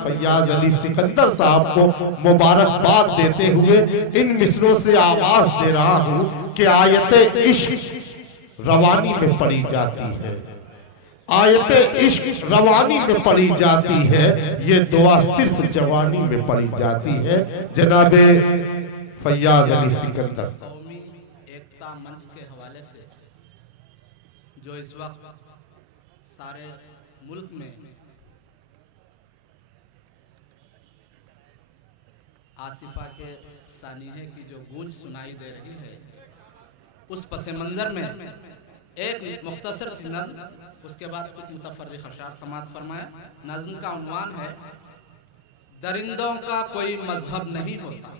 फैयाज अली सिकंदर साहब को मुबारकबाद देते हुए इन मिसरों से आवाज दे रहा हूं कि आयते इश्क रवानी में पढ़ी जाती है, आयते इश्क रवानी में पढ़ी जाती है, ये दुआ सिर्फ जवानी में पढ़ी जाती है। जनाबे फैयाज अली सिकंदर कौमी एकता मंच के हवाले से जो इस वक्त सारे मुल्क में आसिफा के सानीहे की जो गूंज सुनाई दे रही है, उस पसे मंजर में एक मुख्तसर सी नज़्म, उसके बाद कुछ मुतफर्रिक़ अशार समाअत फरमाया। नज़्म का उन्वान है दरिंदों का कोई मजहब नहीं होता।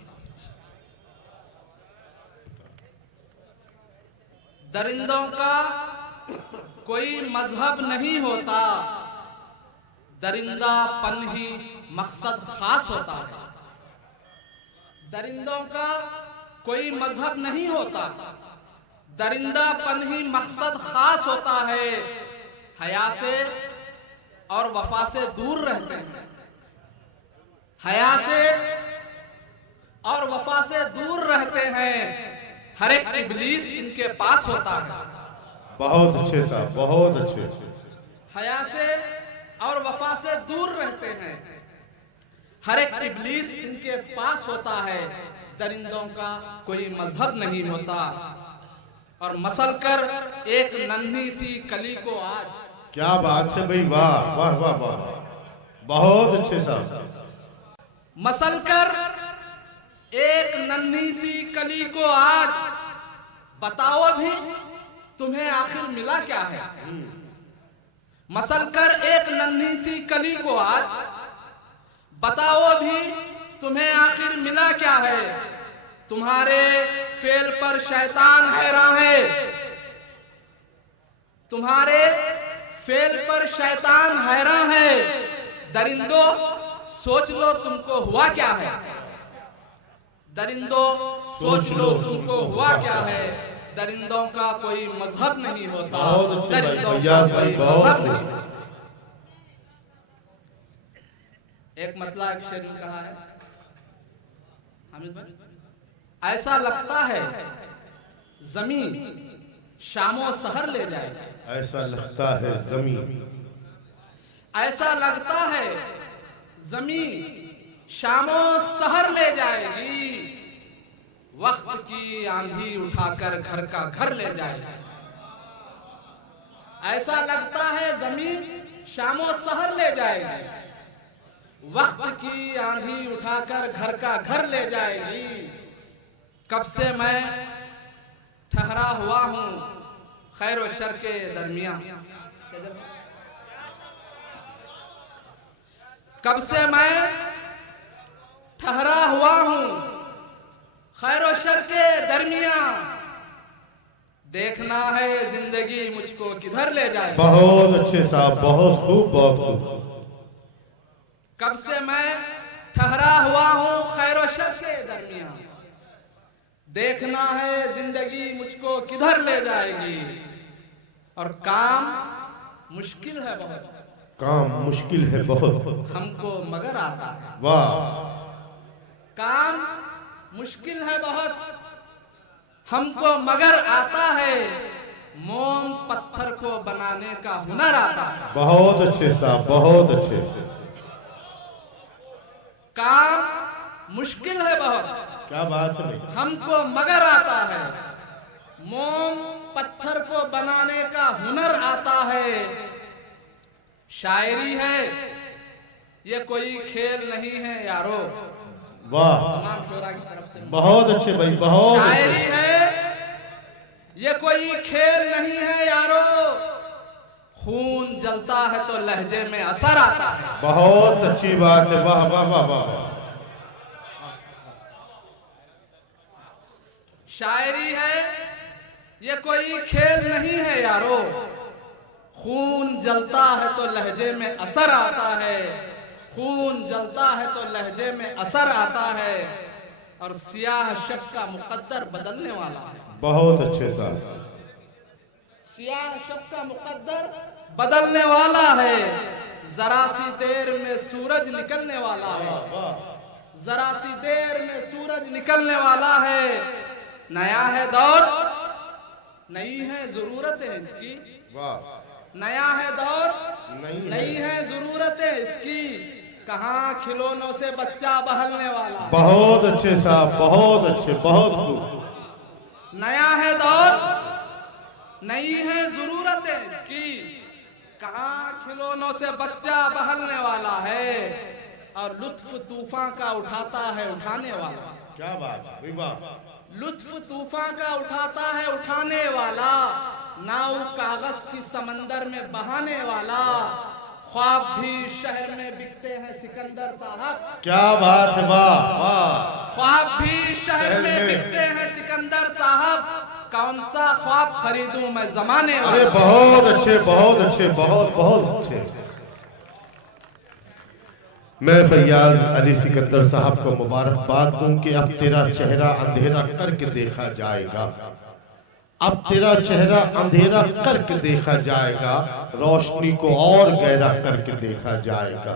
दरिंदों का कोई मजहब नहीं होता, दरिंदापन ही मकसद खास होता है। दरिंदों का कोई मजहब नहीं होता, दरिंदापन ही मकसद खास होता है। हया से और वफा से दूर रहते हैं, हया से और वफा से दूर रहते हैं। हर एक इब्लीस इनके पास होता है। बहुत अच्छे साहब, बहुत अच्छे। हया से और वफा से दूर रहते हैं, हर एक इब्लीस इनके पास होता है। दरिंदों का कोई मजहब नहीं होता। और मसल कर एक नन्ही सी कली को आज, क्या बात है भाई, वाह वाह वाह वाह, बहुत अच्छे साहब। मसल कर एक नन्ही सी कली को आज, बताओ भी तुम्हें आखिर मिला क्या है। मसल कर एक नन्ही सी कली को आज, बताओ भी तुम्हें आखिर मिला क्या है। तुम्हारे फेल पर शैतान हैरान है, तुम्हारे फेल पर शैतान हैरान है। दरिंदो सोच लो तुमको हुआ क्या है, दरिंदो सोच लो तुमको हुआ क्या है। दरिंदों का कोई मजहब नहीं होता, दरिंदों का कोई मजहब नहीं। एक मतला एक शेर में कहा है हामिद भाई, ऐसा लगता है जमीन शामो सहर ले जाएगी, ऐसा लगता है जमीन, ऐसा लगता है जमीन शामो सहर ले जाएगी। वक्त की आंधी उठाकर घर का घर ले जाएगी। ऐसा लगता है जमीन शामो सहर ले जाएगी, वक्त की आंधी उठाकर घर का घर ले जाएगी। कब से मैं ठहरा हुआ हूं खैर और शर के दरमियां, कब से मैं ठहरा हुआ हूं खैर और शर के दरमियां। देखना है जिंदगी मुझको किधर ले जाए। बहुत अच्छे साहब, बहुत खूब, बहुत खूब। कब से मैं ठहरा हुआ हूं खैर और शर के दरमियां, देखना है जिंदगी मुझको किधर ले जाएगी। और काम मुश्किल है बहुत, काम मुश्किल है बहुत, हमको मगर आता है। वाह, काम मुश्किल है बहुत, हमको मगर आता है। मोम पत्थर को बनाने का हुनर आता है। बहुत अच्छे साहब, बहुत अच्छे। काम मुश्किल है बहुत, क्या बात है भाई, हमको मगर आता है। मोम पत्थर को बनाने का हुनर आता है। शायरी है ये कोई खेल नहीं है यारो। वाह, तमाम शोरा की तरफ से बहुत अच्छे भाई, बहुत। शायरी है ये कोई खेल नहीं है यारो। खून जलता है तो लहजे में असर आता है। बहुत अच्छी बात है, वाह वाह वाह वाह। शायरी है ये कोई खेल नहीं है यारो। खून जलता है तो लहजे में असर आता है। खून बोलता है तो लहजे में असर आता है, और सियाह शब का मुकद्दर बदलने वाला है। बहुत अच्छे साहब। सियाह शब का मुकद्दर बदलने वाला है, जरा सी देर में सूरज निकलने वाला है, जरा सी देर में सूरज निकलने वाला है। नया है दौर, नई है जरूरत है इसकी, नया है दौर, नई है जरूरत है इसकी। कहाँ खिलौनों से बच्चा बहलने वाला। बहुत अच्छे साहब, बहुत अच्छे, बहुत खूब। नया है दौर, नई है जरूरत है इसकी। कहाँ खिलौनों से बच्चा बहलने वाला है, और लुत्फ तूफान का उठाता है उठाने वाला। क्या बात है, वाह। लुत्फ तूफान का उठाता है उठाने वाला, नाव कागज की समंदर में बहाने वाला। ख्वाब भी शहर में बिकते हैं सिकंदर साहब। क्या बात है, वाह वाह। ख्वाब भी शहर में बिकते हैं सिकंदर साहब। कौन सा ख्वाब खरीदूं मैं जमाने वाला। अरे बहुत अच्छे, बहुत अच्छे, बहुत बहुत अच्छे। मैं फैयाज अली सिकंदर साहब को मुबारकबाद दूं कि अब तेरा चेहरा अंधेरा करके देखा जाएगा, अब तेरा चेहरा अंधेरा करके देखा जाएगा, रोशनी को और गहरा करके देखा जाएगा।